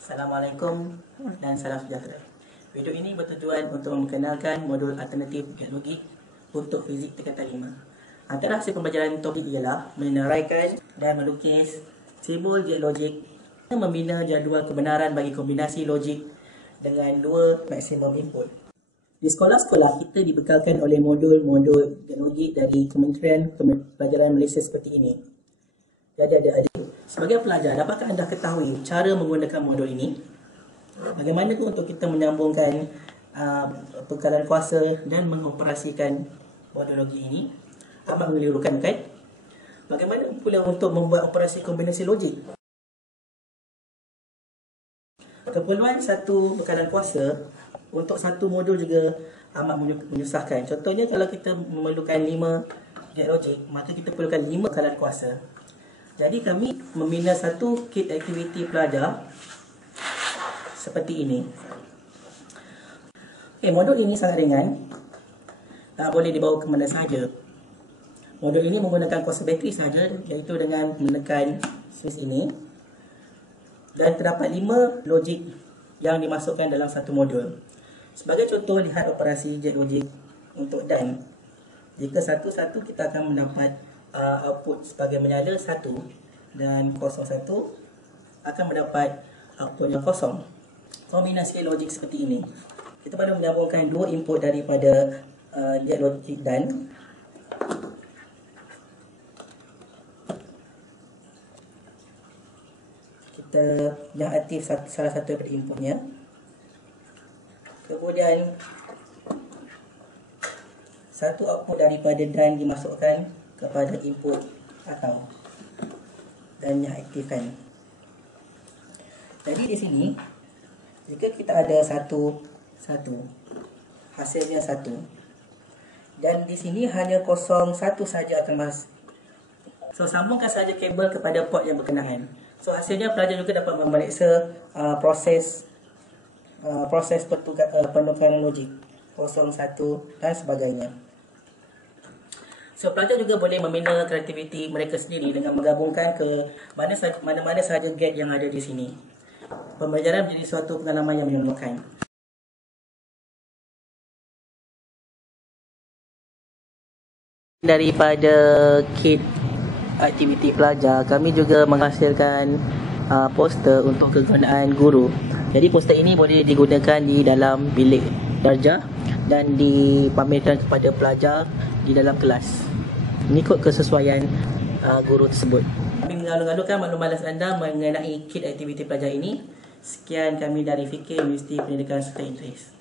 Assalamualaikum dan salam sejahtera. Video ini bertujuan untuk memperkenalkan modul alternatif geologi untuk fizik tingkatan 5. Antara hasil pembelajaran topik ialah menenaraikan dan melukis simbol geologik membina jadual kebenaran bagi kombinasi logik dengan dua maksimum input. Di sekolah-sekolah kita dibekalkan oleh modul-modul geologi dari Kementerian Pelajaran Malaysia seperti ini. Jadi ada adik. Sebagai pelajar, dapatkah anda ketahui cara menggunakan modul ini? Bagaimana untuk kita menyambungkan uh, pekalan kuasa dan mengoperasikan modologi ini? Amat mengelirukan kan? Bagaimana pula untuk membuat operasi kombinasi logik? Keperluan satu bekalan kuasa untuk satu modul juga amat menyusahkan. Contohnya kalau kita memerlukan lima get logik, maka kita perlukan lima bekalan kuasa. Jadi kami membina satu kit aktiviti pelajar seperti ini. Okay, modul ini sangat ringan. Tak boleh dibawa ke mana saja. Modul ini menggunakan kuasa bateri saja iaitu dengan menekan switch ini. Dan terdapat lima logik yang dimasukkan dalam satu modul. Sebagai contoh, lihat operasi jet logik untuk dan. Jika satu-satu kita akan mendapat uh, output sebagai menyala satu dan kosong satu akan mendapat output yang kosong. Kombinasi logik seperti ini. Kita pada menyambungkan dua input daripada uh, dia logik dan kita yang aktif salah satu daripada inputnya. Kemudian satu output daripada dan dimasukkan kepada input atau dan yang aktifkan. Jadi di sini jika kita ada satu satu hasilnya satu dan di sini hanya kosong satu saja akan masuk. So sambungkan saja kabel kepada port yang berkenaan. So hasilnya pelajar juga dapat memeriksa uh, proses uh, proses uh, penukaran logik kosong satu dan sebagainya. So pelajar juga boleh membina kreativiti mereka sendiri dengan menggabungkan ke mana saja mana-mana sahaja gate yang ada di sini. Pembelajaran menjadi suatu pengalaman yang menyeronokkan. Daripada kit aktiviti pelajar, kami juga menghasilkan uh, poster untuk kegunaan guru. Jadi poster ini boleh digunakan di dalam bilik darjah dan dipamerkan kepada pelajar di dalam kelas mengikut kesesuaian uh, guru tersebut. Kami mengalu-alukan maklum malas anda mengenai kit aktiviti pelajar ini. Sekian kami dari Fikir Universiti Pendidikan Serta Inggeris.